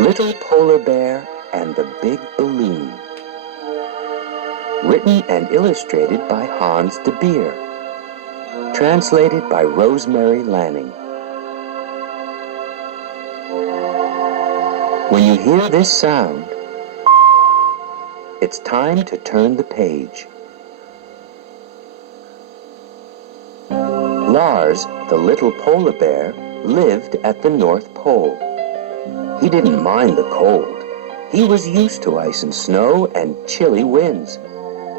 Little Polar Bear and the Big Balloon. Written and illustrated by Hans de Beer. Translated by Rosemary Lanning. When you hear this sound, it's time to turn the page. Lars, the little polar bear, lived at the North Pole. He didn't mind the cold. He was used to ice and snow and chilly winds.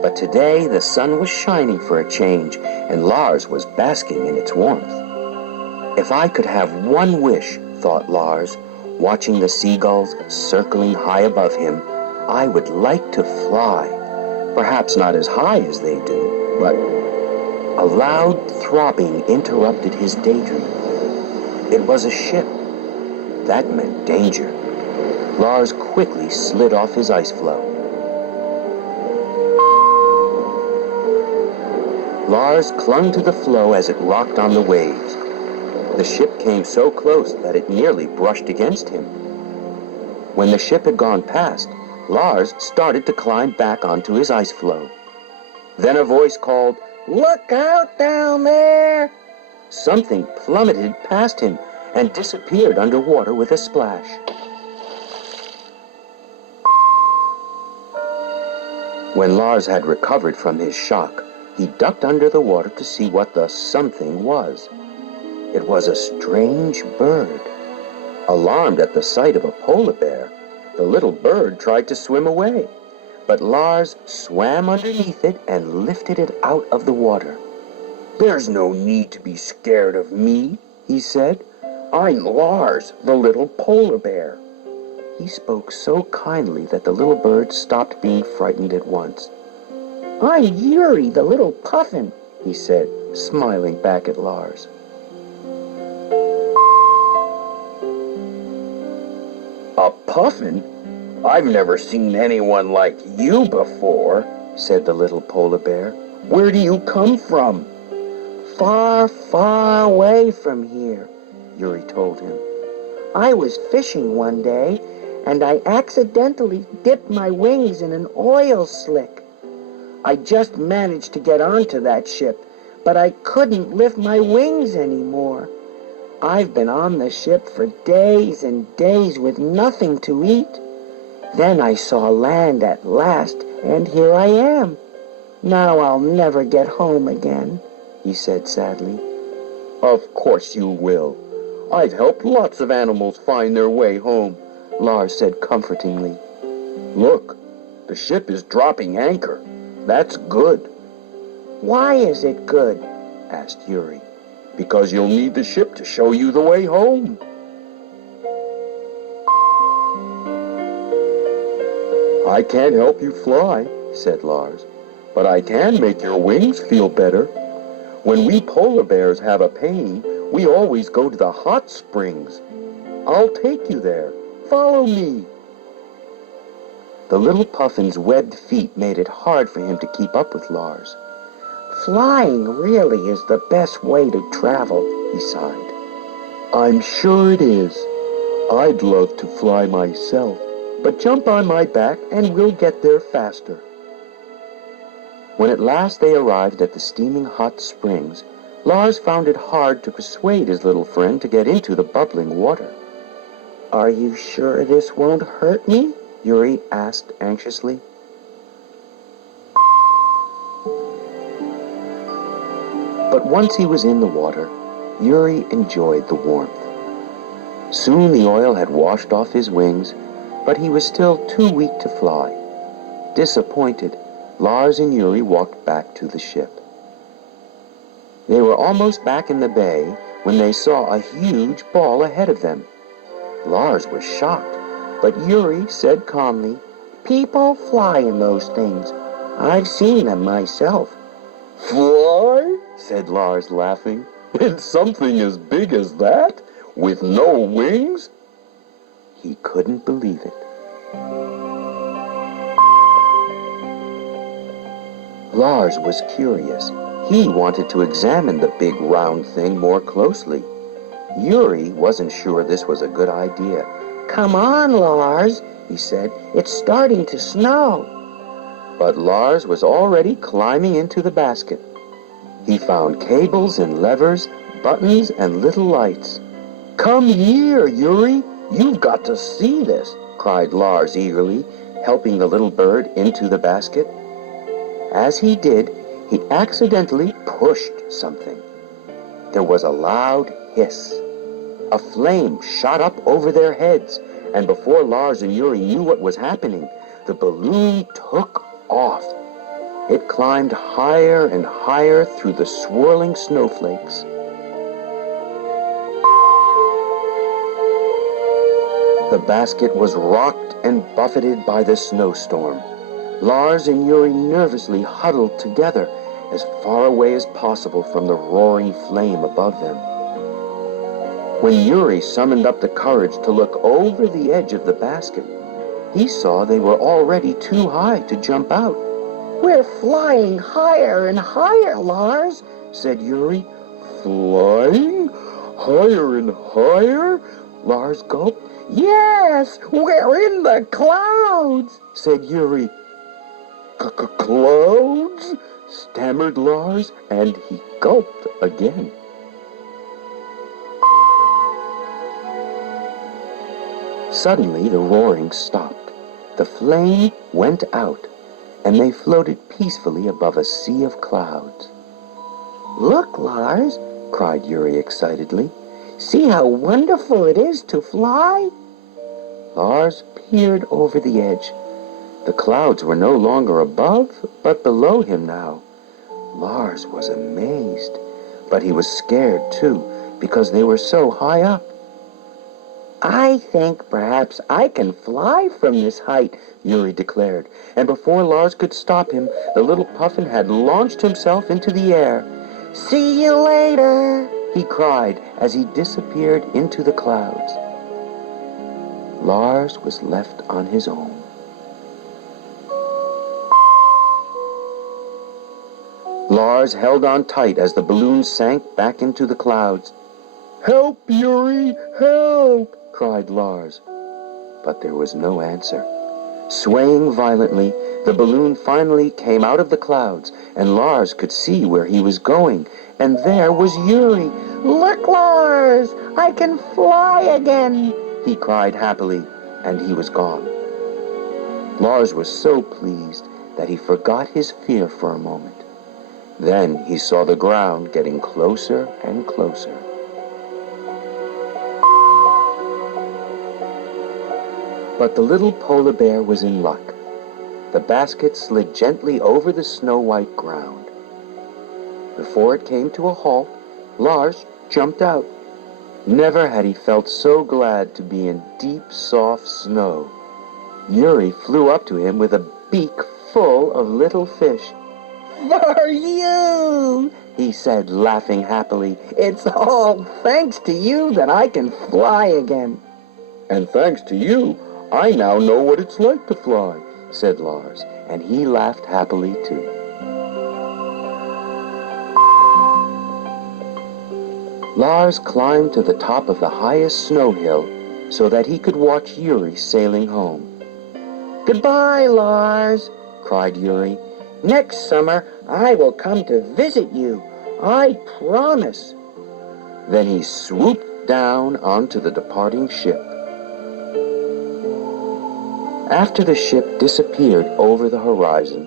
But today the sun was shining for a change, and Lars was basking in its warmth. If I could have one wish, thought Lars, watching the seagulls circling high above him, I would like to fly. Perhaps not as high as they do, but... A loud throbbing interrupted his daydream. It was a ship. That meant danger. Lars quickly slid off his ice floe. Lars clung to the floe as it rocked on the waves. The ship came so close that it nearly brushed against him. When the ship had gone past, Lars started to climb back onto his ice floe. Then a voice called, "Look out down there!" Something plummeted past him and disappeared underwater with a splash. When Lars had recovered from his shock, he ducked under the water to see what the something was. It was a strange bird. Alarmed at the sight of a polar bear, the little bird tried to swim away. But Lars swam underneath it and lifted it out of the water. "There's no need to be scared of me," he said. "I'm Lars, the little polar bear." He spoke so kindly that the little bird stopped being frightened at once. "I'm Yuri, the little puffin," he said, smiling back at Lars. "A puffin? I've never seen anyone like you before," said the little polar bear. "Where do you come from?" "Far, far away from here," Yuri told him. "I was fishing one day, and I accidentally dipped my wings in an oil slick. I just managed to get onto that ship, but I couldn't lift my wings anymore. I've been on the ship for days and days with nothing to eat. Then I saw land at last, and here I am. Now I'll never get home again," he said sadly. "Of course you will. I've helped lots of animals find their way home," Lars said comfortingly. "Look, the ship is dropping anchor. That's good." "Why is it good?" asked Yuri. "Because you'll need the ship to show you the way home." "I can't help you fly," said Lars, "but I can make your wings feel better. When we polar bears have a pain, we always go to the hot springs. I'll take you there. Follow me." The little puffin's webbed feet made it hard for him to keep up with Lars. "Flying really is the best way to travel," he sighed. "I'm sure it is. I'd love to fly myself. But jump on my back and we'll get there faster." When at last they arrived at the steaming hot springs, Lars found it hard to persuade his little friend to get into the bubbling water. "Are you sure this won't hurt me?" Yuri asked anxiously. But once he was in the water, Yuri enjoyed the warmth. Soon the oil had washed off his wings, but he was still too weak to fly. Disappointed, Lars and Yuri walked back to the ship. They were almost back in the bay when they saw a huge ball ahead of them. Lars was shocked, but Yuri said calmly, "People fly in those things. I've seen them myself." "Fly?" said Lars, laughing. "In something as big as that? With no wings?" He couldn't believe it. Lars was curious. He wanted to examine the big round thing more closely. Yuri wasn't sure this was a good idea, "Come on, Lars," he said. "It's starting to snow." But Lars was already climbing into the basket. He found cables and levers, buttons and little lights. "Come here, Yuri. You've got to see this," cried Lars eagerly, helping the little bird into the basket. As he did, he accidentally pushed something. There was a loud hiss. A flame shot up over their heads, and before Lars and Yuri knew what was happening, the balloon took off. It climbed higher and higher through the swirling snowflakes. The basket was rocked and buffeted by the snowstorm. Lars and Yuri nervously huddled together as far away as possible from the roaring flame above them. When Yuri summoned up the courage to look over the edge of the basket, he saw they were already too high to jump out. "We're flying higher and higher, Lars," said Yuri. "Flying? Higher and higher?" Lars gulped. "Yes, we're in the clouds," said Yuri. "Clouds?" stammered Lars, and he gulped again. Suddenly the roaring stopped. The flame went out, and they floated peacefully above a sea of clouds. "Look, Lars," cried Yuri excitedly. "See how wonderful it is to fly." Lars peered over the edge. The clouds were no longer above, but below him now. Lars was amazed, but he was scared too, because they were so high up. "I think perhaps I can fly from this height," Yuri declared, and before Lars could stop him, the little puffin had launched himself into the air. "See you later," he cried as he disappeared into the clouds. Lars was left on his own. Lars held on tight as the balloon sank back into the clouds. "Help, Yuri, help!" cried Lars. But there was no answer. Swaying violently, the balloon finally came out of the clouds, and Lars could see where he was going, and there was Yuri. "Look, Lars, I can fly again," he cried happily, and he was gone. Lars was so pleased that he forgot his fear for a moment. Then he saw the ground getting closer and closer. But the little polar bear was in luck. The basket slid gently over the snow-white ground. Before it came to a halt, Lars jumped out. Never had he felt so glad to be in deep, soft snow. Yuri flew up to him with a beak full of little fish. "For you," he said, laughing happily. "It's all thanks to you that I can fly again." "And thanks to you, I now know what it's like to fly," said Lars, and he laughed happily too. Lars climbed to the top of the highest snow hill so that he could watch Yuri sailing home. "Goodbye, Lars," cried Yuri. "Next summer I will come to visit you. I promise." Then he swooped down onto the departing ship. After the ship disappeared over the horizon,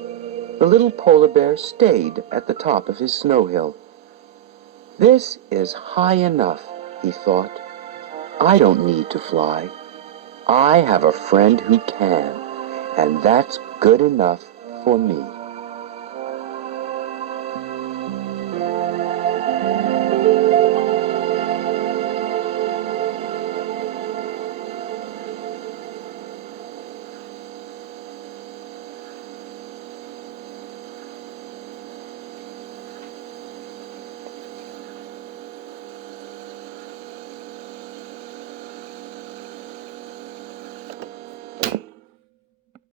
the little polar bear stayed at the top of his snow hill. "This is high enough," he thought. "I don't need to fly. I have a friend who can, and that's good enough for me."